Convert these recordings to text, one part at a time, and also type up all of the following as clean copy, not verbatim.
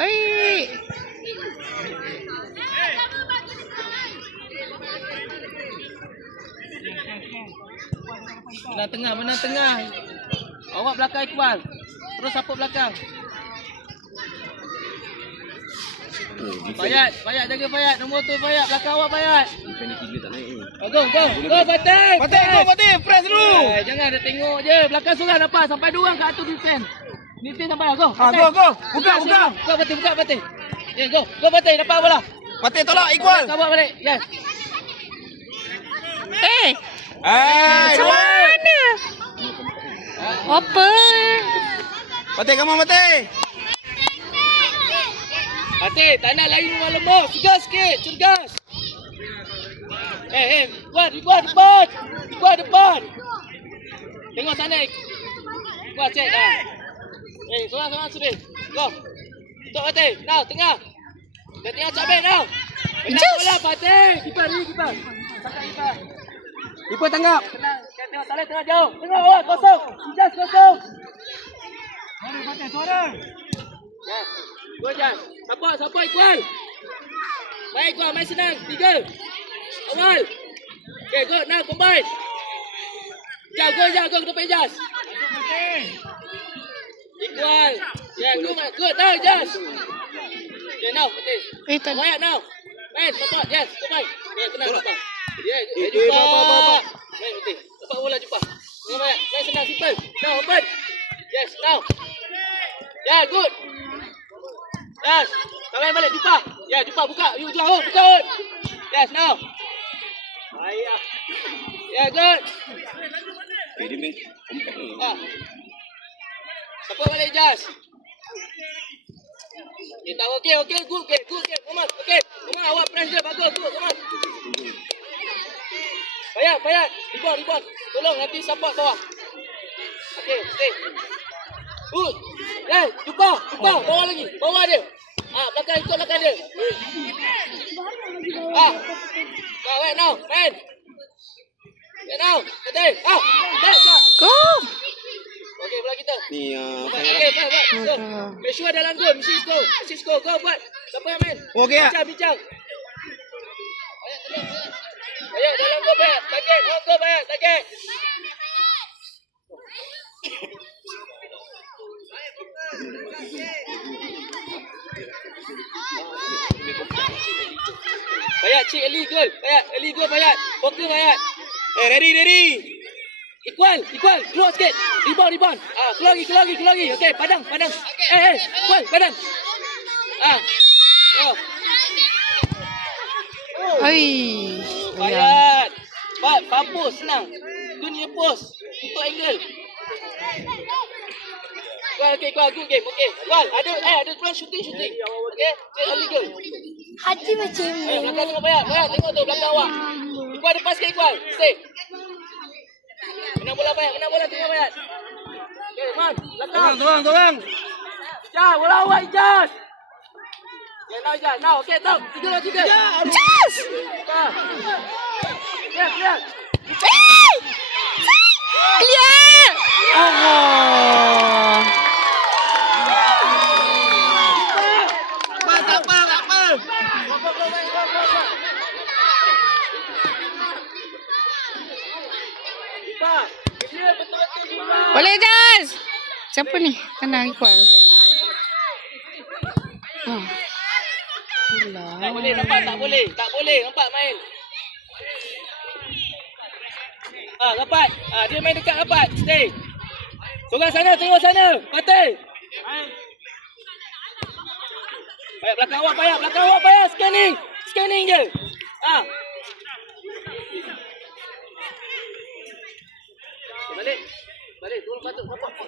Oi. Benar tengah. Awak belakang Iqbal. Terus support belakang. Fayat jaga Fayat. Nombor tu Fayat, belakang awak Fayat. Go, Fatih. Fatih, press dulu. Jangan ada tengok je. Belakang seorang dapat sampai dua orang kat atas defend. Defend sampai lah, go. Go. Buka. Go Fatih. Ya, go Fatih, dapat bola. Fatih tolak Iqbal. Sabar balik. Yes. Macam mana? Apa? Fatih, come on Fatih. Fatih, tak nak lari lemah. Cergas sikit, cergas. Iqbal depan. Tengok sana. Iqbal cek dah. Seorang sudah. Go. Untuk Fatih. Now, tengah. Dah tengah cabik now. Menang bola Fatih. Kipas. Sangkat kipas. Iqbal tanggap. Tenang. Tengok Saleh tengah jauh. Tengok awak kosong. Ijaz kosong. Mari Fatih, seorang. Ya. Go Ijaz. Support Iqbal. Baik Iqbal, main senang. 3. Awal. Okay, go. Now, combine. Go ke depan Ijaz. Iqbal. Yeah, good. Now, Ijaz. Okay, now, Fatih. Quiet now. Main, support. Yes, combine. Okay, tenang, support. Yeah, jumpa. Main, Fatih. Dapat bola jumpa. Main senang, simple. Now, open. Yes, now. Yeah, good. Yes. Sampai balik, jumpa. Yeah, jumpa, buka. You buka. Yes, now. Ayah. Yeah, good. Support balik, Jas. Kita okay, good. Come on, okay. Come on, awak press dia, bagus, good, come on. Bayar. Ribon. Tolong, nanti support bawah. Okay, stay. Good. Yeah, jumpa, bawah lagi. Bawah dia. Ikut belakang dia. Right now, man. Yeah, now. Stay. Let's go. Go. Okay, bola kita. Ni Okay, go. Make sure dalam gol. Mesti score. Go, buat. Siapa yang main? Okey ah. Bincang. Ayo, dalam gol, Bayat. Target. Go, Bayat. Target. Bayat, cik Eli gol. Bayat. Fokus, Bayat. Ready. Iqbal, keluar sikit. Rebound. Keluar lagi. Okey, padang. Iqbal, padang. Oi. Bayat. Papus, senang. Dunia post. Untuk angle. Okay, good game. Okay. Iqbal, ada peluang shooting. Okay, cik Ali gol. Haji macam ni. Belakang tengok Bayat, tengok tu belakang awak. Iqbal ada pas ke Iqbal? Stay. Menang bola tengok Bayat. Okay, man. Belakang. Tolong. Ijaz, bola awak Ijaz. Okay, now. Okay, top. 3. Yes. Clear. Clear. Allah. Tak apa. Boleh Jas. Siapa ni? Tenang Iqbal. Tak boleh nampak, tak boleh nampak main. Rapat. Dia main dekat rapat. Stay. Seorang sana, tengok sana. Fatih. Baik, belakang awak payah. Scanning je. Balik. Turun patut.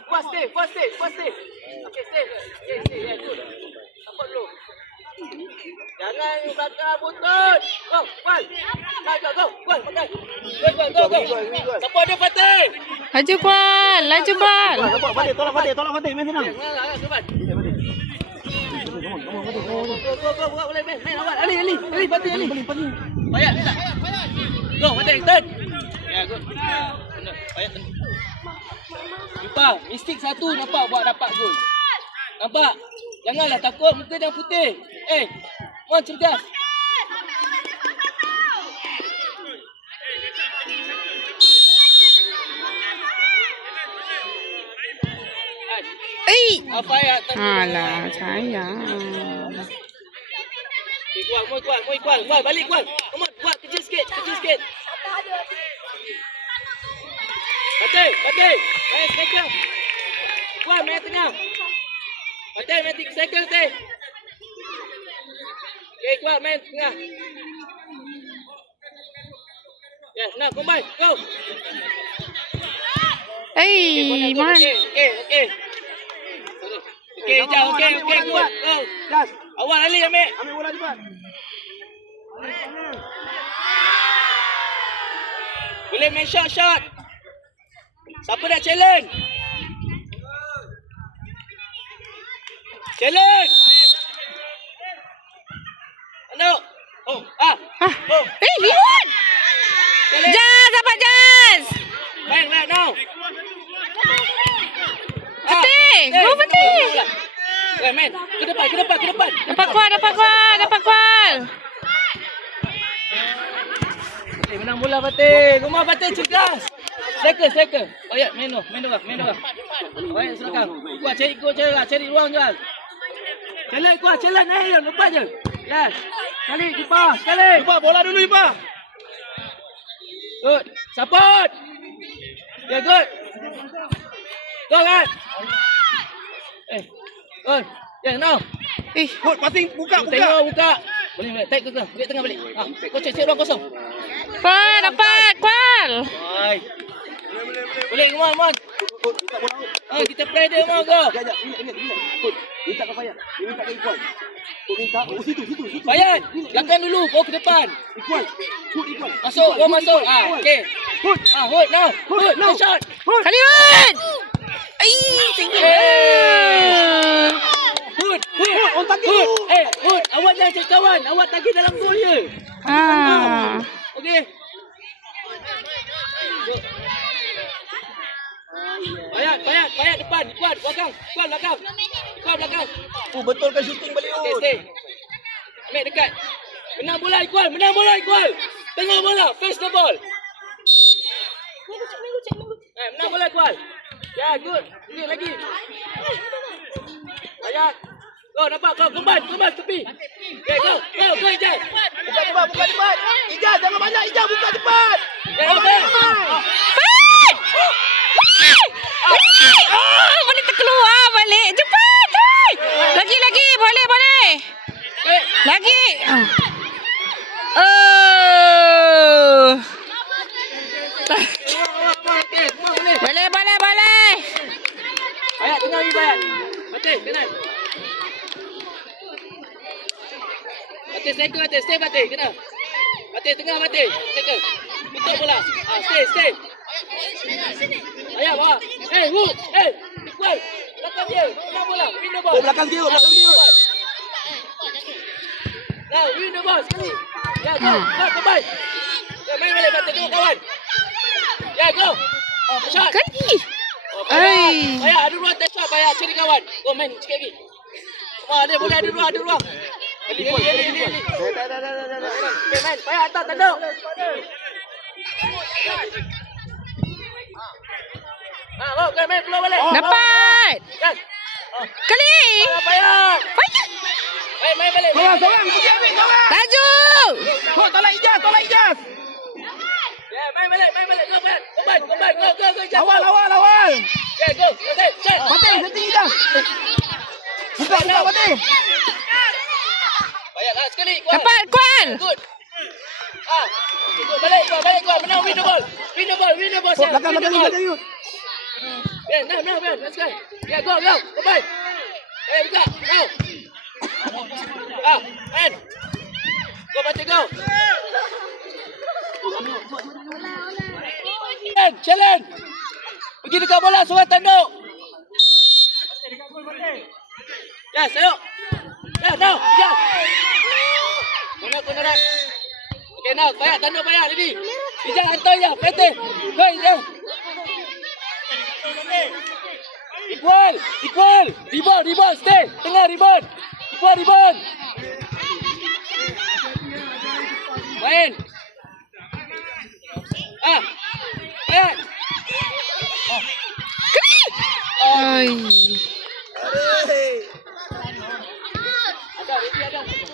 Puas stay. Okay, stay. Yeah, good. Support dulu. Jangan belakang butut. Go. Go. Pakai. Go. Support dia Fatih. Laju bal. Tolong Fatih, main senang. Go. Boleh main awal. Ali, Fatih. Bayar. Go, Fatih, turn. Ya, good. Bayar turn. Jumpa, mistik satu dapat gol. Nampak? Janganlah takut, muka jangan putih. Mon cergas. Afaya. Alah, sayang. Kuat, balik kuat. Come on, kuat, kecil sikit. Patih. Main cycle. Kuat, main tengah. Patih, main cycle, Patih. Okay, kuat, main tengah. Yes, now combine, go. Man. Okay, jauh, okay, good. Go. Jas. Awal Ali ambil. Ambil bola cepat. Boleh main shot. Siapa nak challenge? Ano? Lihat. Jas, dapat Jas. Main now. Patih, go Patih. Main. Ke depan. Dapat kual. Menang bola Patih. Rumah Patih cergas. Striker. Oh ya, main orang. Baik, silakan. Kuat cari ruang je. Challenge kuat, lepas je. Yes. Kali kipas, Ipa, bola dulu Ipa. Good. Support. Yeah, good. Go kan. Good. Yeah, now. Hot, passing, buka. Buka. Boleh. Take ke. Balik tengah balik. Coach cek ruang kosong. Dapat kual. Hai. Boleh, Mon. Kita play dia mau go. Sekejap. Ingat. Hot, minta ke Fayat. Dia minta ke Iqbal. Hot minta. Oh, situ. Bayat. Belakang dulu, bawa ke depan. Iqbal. Hot, Iqbal. Masuk. Okey. Hot now. Hot, shot. Kalian. Hot. On target. Hot. Awak jangan cek kawan. Awak target dalam gol je. Okey. Bayat depan. Kuat belakang. Oh, betulkan shooting balik Okay, Hot. stay. Ambil dekat. Menang bola Iqbal. Tengok bola. Face the ball. Menang bola Iqbal. Ya, good. Ini lagi. Bayat. Go, nampak. Go, kembali tepi. Okay, go, Ijaz. Buka cepat. Ijaz, jangan banyak. Ijaz, buka cepat. Boleh terkeluar balik. Cepat. Lagi. Boleh. Lagi. Boleh. Bayat, tengah ni Bayat. Patih, kanan. Patih, cycle. Stay, Patih, kena. Patih, tengah, Patih. Cycle. Tutup bola. Stay. Bayat, bawah. Hook. Iqbal. Belakang dia. Menang bola. Win the ball. Oh, belakang dia. Now, win the ball sekali. Ya, go. Kembali. Ya, main balik. Patih, tengok kawan. Ya, go. Shot. Kali. Bayat, ada ruang test shot. Bayat, cari kawan. Go, main sikit lagi. Ada boleh ada ruang. Eli. Main. Bayat, atas, tanduk. Okay, main keluar balik. Dapat. Kan. Kali. Bayat. Main balik. Seorang. Pergi ambil kawan. Laju. Hot, tolak Ijaz. Ya, main balik. Go, Bayat. Kembali. Go, Ijaz. Awal. Okay, go. Set. Patih, setting Ijaz. Buka, Patih. Bayat lah sekali. Kuat. Dapat kual. Good. Balik. Menang, win the ball. Hot, belakang Yud. Now, let's go. Yeah, go. Kembali. Buka. Now. Man. Go, Patih, go. Challenge. Pergi dekat bola, suruh tanduk. Yes, ayo. Now. Yes. Kena. Okay, now. Bayat, tanduk Bayat. Ready. Ijaz, hantar je. Patih. Go, Ijaz. Equal. Rebound, stay. Tengah rebound. Equal rebound. Main. Main. Ai.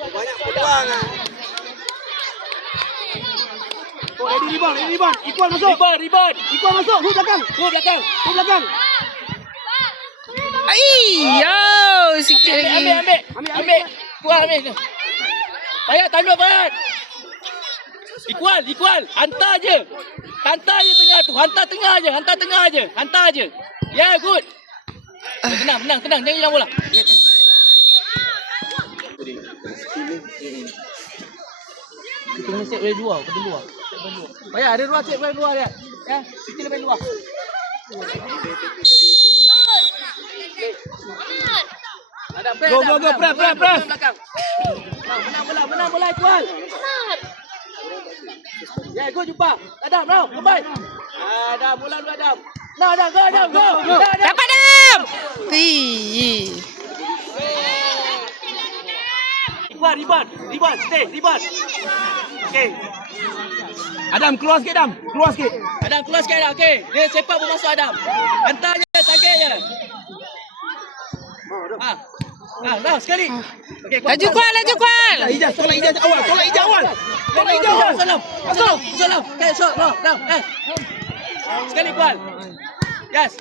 Banyak peluang ah. Oh, Eddie rebound. Equal masuk. Rebound. Equal masuk. Hook belakang. Go belakang. Ai, yo, sikit lagi. Ambil. Kuat ambil. Bayat tanduk bayat. Equal. Hantar je tengah tu. Hantar tengah je. Ya, good. Tenang. Jangan hilang bola. Kita mesti set dari luar. Bayat ada ruang set dari luar dia. Ya, kita lebih luar. Go, press. Menang bola Equal. Ya, go jumpa. Adam, now, kembali. Adam, bola dulu Adam. Nah, Adam, go. Dapat Adam. Ih. Rebound, stay, rebound. Okay. Adam, keluar sikit. Adam keluar sikit Adam, okay. Dia sepak pun masuk Adam. Hantar je, target je. Dah sekali. Okay, Laju kual. Tolak Ijaz awal. Salam. Okay, shot. No. Sekali kual. Yes.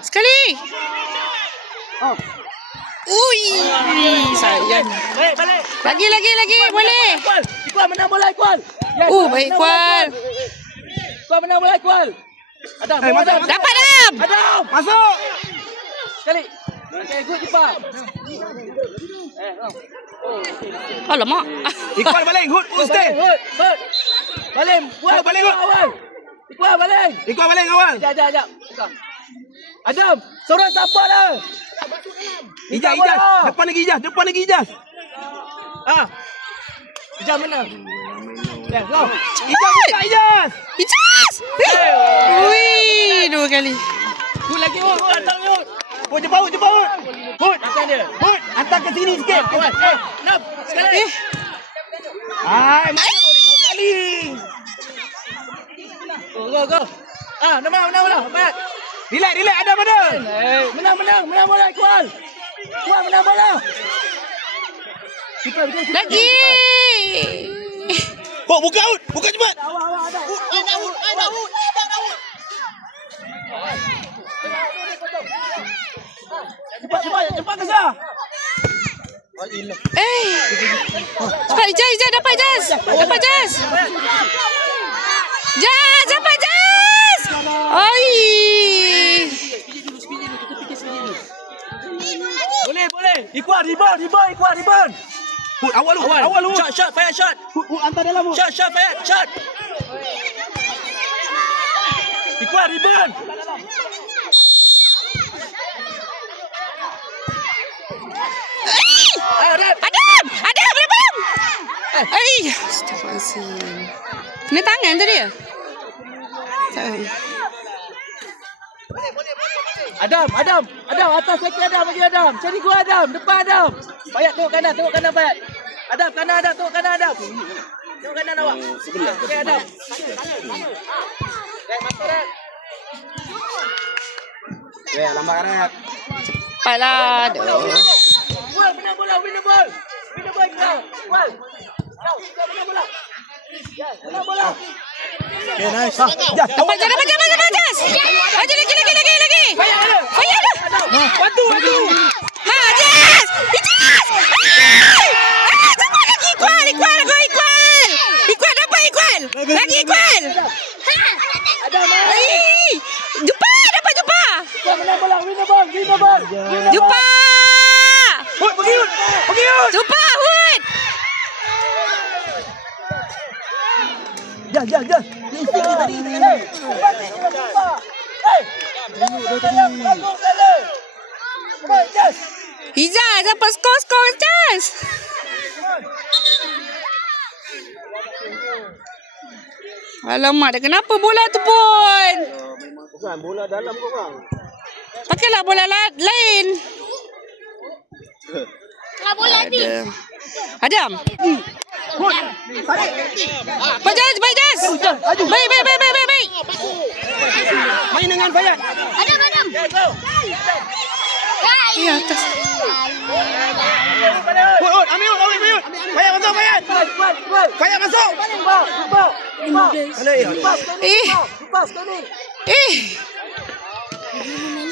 Sekali. Ui, sayang. Balik. Lagi, boleh. Equal menang bola Equal. Yes, Baik kual. Equal menang bola Equal. Adam, Dapat Adam. Adam. Masuk. Sekali. Okay, good jumpa. Alamak. Equal balik. Hook stay. Hood. Balik. Buat balik, Hood. awal. Equal balik awal. Sekejap. Adam, sorang siapa dah? Ijaz. Depan lagi Ijaz. Ijaz menang. Ya, go. Ijaz. Ui, 2 kali. Hood lagi, Hood. Hantar Hood. Oh, cepat Hood. Hantar dia. Hood, hantar ke sini sikit. Awal. Enam. Sekali. Hai, mana boleh 2 kali. Go. Menang bola. Baik. Relax, ada. Menang bola Equal. Equal menang bola. Lagi. Oh, buka cepat. Awal ada. Cepat kesah. Cepat Ijaz, dapat Ijaz. Dapat Ijaz. Ai. Boleh. Equal rebound. Hood, awal lu. Shot, fire shot. Hood, hantar dalam Hood. Shot, fire shot. Equal rebound. Adam. Ai, astagfirullahalazim. Kena tangan tadi ya? Adam, atas lagi Adam, bagi Adam. Cari gua Adam, depan Adam. Bayat tengok kanan Bayat. Adam, kanan Adam, tengok kanan Adam. Tengok kanan awak. Sebelah. Okey Adam. Masuk Red. Lambat Red. Cepatlah. Aduh. Wal, menang bola, win the ball now. Wal. Now, menang bola. Ya, menang bola. Okay, nice. Dapat Jas. Lagi. Fayal dah. Bantu. Jas. Sama lagi Equal. Equal dapat Equal. Lagi Equal. Adam, Dapat jumpa. menang bola, win the ball. Jumpa. Hood, pergi Hood. Jumpa Hood. Jas. Insting ni tadi. Ijaz dapat skor Jas. Alamak, dah kenapa bola tu pun? Bukan bola dalam kau bang. Pakailah bola lain. bola ni. Adam. Bajas. Baik. Main dengan Fayat. Adam. Ya, atas. Ambil. Fayat masuk, Fayat. Fayat masuk.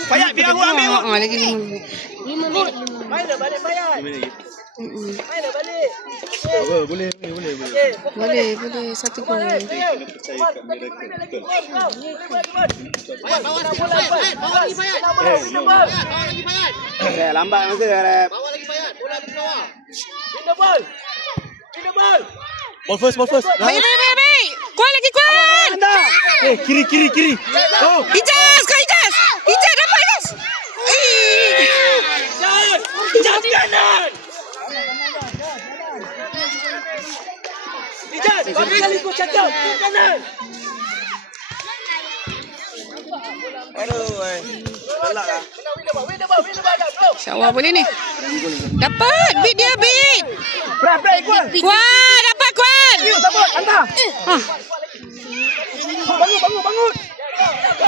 Fayat, biar aku ambil. Lagi 5 minit. 5 minit. Main dah balik, Fayat. Main dah balik. Boleh. Boleh. 1 gol. Lambat masa Arab. Bawa lagi Fayat. Bola lagi bawah. Pindah ball. Ball first. Baik. Kuat lagi. Kiri. Oh. Ijaz, dapat Ijaz. Ijaz kanan. Ijaz, berapa kali kau cakap kanan? Aduh, tolak lah. InsyaAllah boleh ni. Dapat. Beat dia. Berat, Kuat. Kuat. Dapat Kuat. Sabut, hantar. Bangun.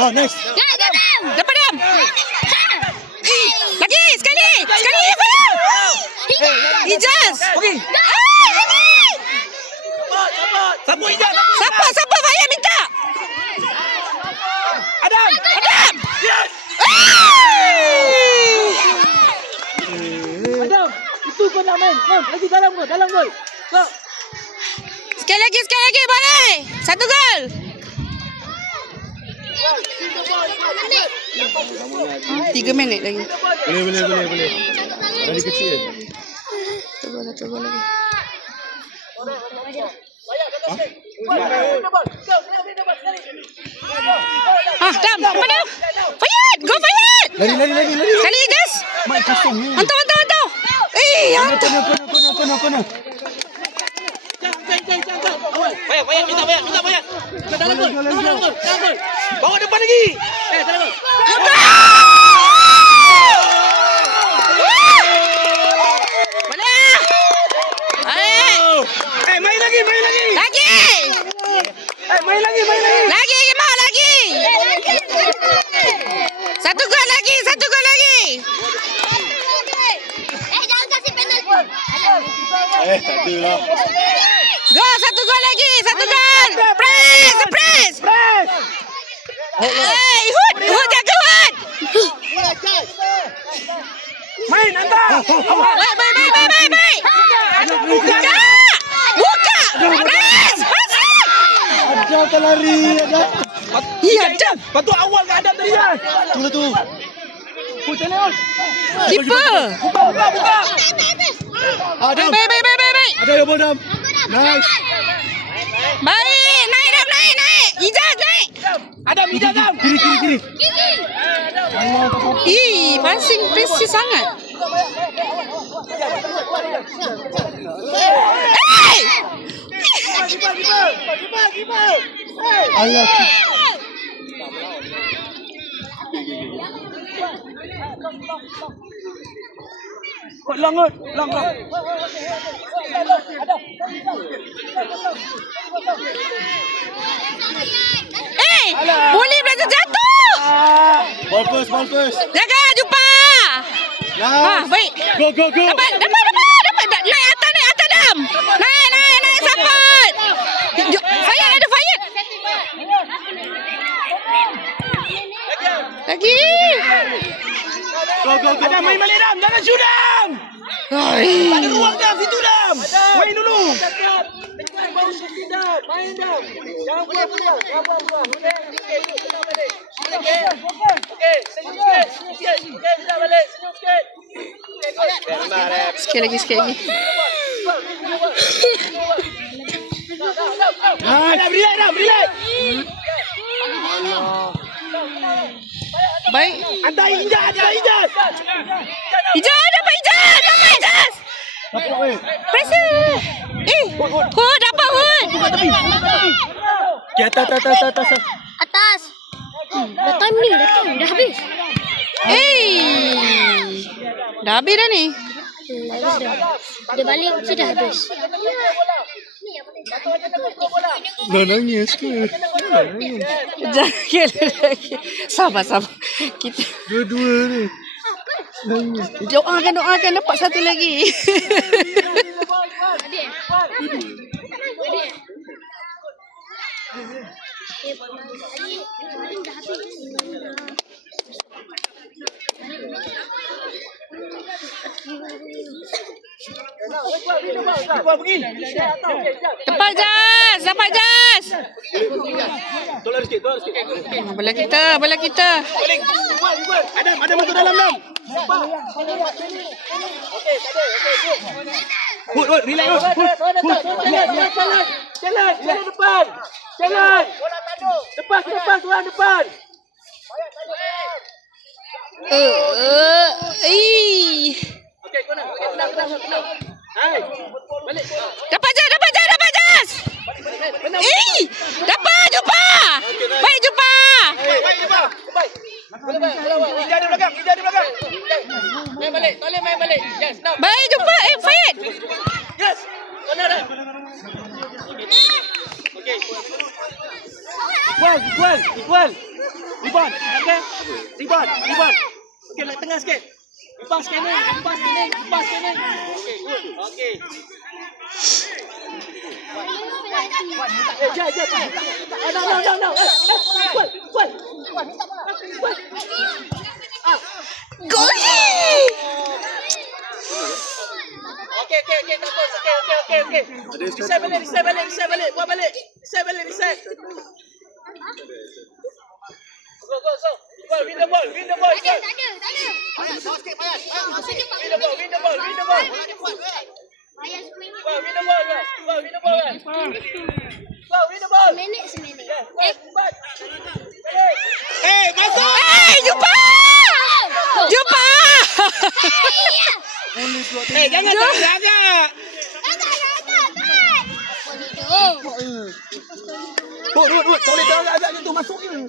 Oh, nice. Dapat Dam. Lagi. Sekali. Ijaz. Okey. Sabut Ijaz. Siapa Fayat minta? Adam. Yes. Adam, itu kau nak main. Lagi dalam gol. Go. Sekali lagi boleh. 1 gol. 3 minit lagi. Boleh. Dari kecil. 1 gol lagi. Dam. Fayat. Go Fayat. Lari. Sekali Ijaz. Mak kosong ni. Hantar. Hantar. Kena. Fayat, minta Fayat. Dalam gol. Bawa depan lagi. Dalam gol. Boleh. Main lagi. Main lagi. Lagi. 1 gol lagi. Jangan kasih penalti. Tak adalah. Go. 1 gol lagi. 1 gol. Press. Hud jaga Hud. Main hantar. Baik. Buka. Press. Ada tak lari. Ya, Adam. Patut awal ke Adam tadi kan? Tu. Channel. Keeper. Buka. Adam. Baik. Ada ya Bodam. Nice. Baik. Naik. Ijaz naik. Adam, Ijaz. Kiri. Passing precis sangat. Allah. Langut. Boleh belajar jatuh. Ball first. Jaga, jumpa. Baik. Go. Dapat. Naik atas Dam. Naik support. Fayat. Lagi. Go. Adam, main balik Dam. Jangan shoot Dam. Tak ada ruang Dam. Situ Dam. Main dulu. Main Dam. Jangan buang. Okey, senyum sikit. Kita balik. Senyum sikit. Sikit lagi. Relax. Baik. Hantar Ijaz. Ijaz. Pressure. Hud dapat Hud. Buka tepi. Okey, atas. Atas. Dah time ni. Dah habis. Dah habis dah ni. Dia balik sudah habis. Dah nangis ke? Jangan lagi. Sabar. Kita Dua-dua ni. doakan dapat satu lagi. Dapat Jas. Tolong sikit. Bola kita. Adam masuk dalam dam. Hud, relax. Jalan depan. Jalan. Lepas orang depan. Okey, kau nak. Hai. Balik. Dapat Jas. Dapat jumpa. Baik jumpa. Baik. Ija di belakang. Main balik. Toleh main balik. Yes, now. Baik jumpa. Fayed. Yes. Kena dah. Okey. Equal. Rebound. Okey. Rebound. Okey, nak tengah sikit. Lepas sini. Okey, good. Okey. Jai. No. Equal. Gol. Okey. Tak apa. Okey. Reset balik. Buat balik. Reset. Go. Win the ball. Tak ada. Win the ball. Seminit. Masuk. Jumpa. Jangan. Hud. Toleh agak tu masuk je.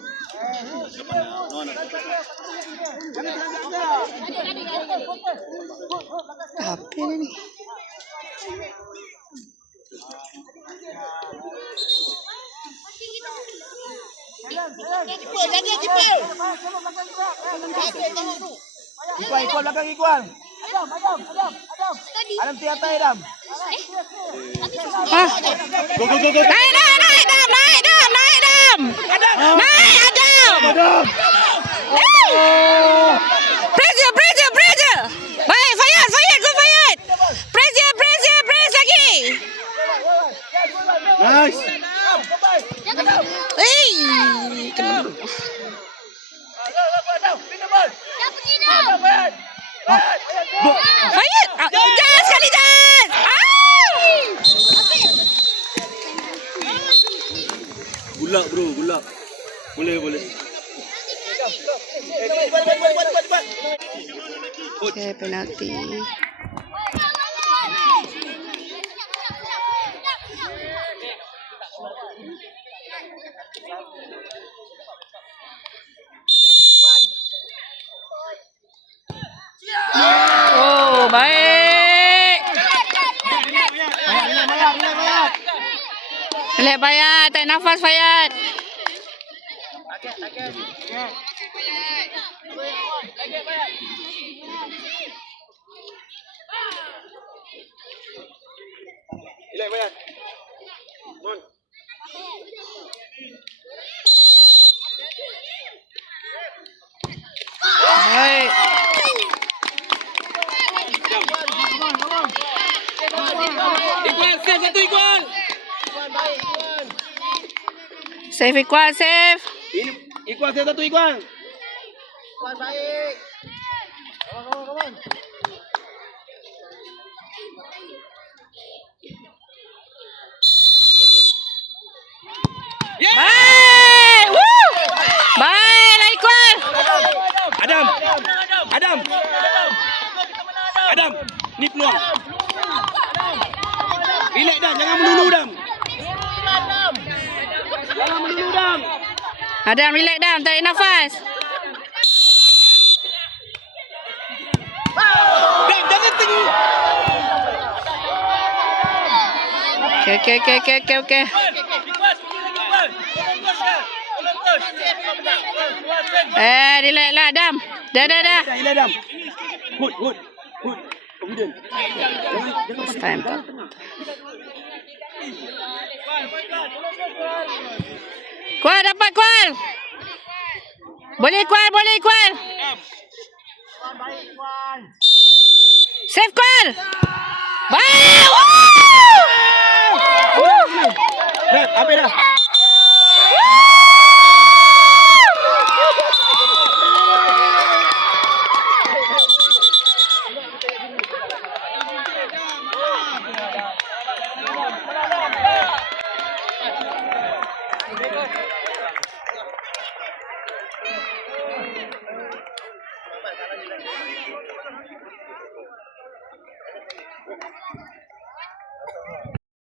Apa ni? Equal belakang Equal. Adam tiatai Adam. Go. Naik Adam. Pressure. Baik, Fayed, go Fayed. Press lagi. Nice. Fayed. Jas sekali Jas. Gulak bro. Boleh. Okay, penalti. Oh, baik. Relax Fayad, tarik nafas Fayad. Relax Bayat. Mon. Baik. Equal, satu equal. Save Iqbal, save. Ini Iqbal satu Iqbal. Equal baik. Come on. Baik. Woo. Baiklah Iqbal. Adam. Ni peluang. Relax dah, jangan melulu Dam. Adam, relax Dam, tarik nafas. Okay. Relax lah, Dam. Dah. Hilang Dam. Good. Confident. It's time. Kual dapat Kual. Boleh Kual. Save Kual. Baik. Dah, habis dah.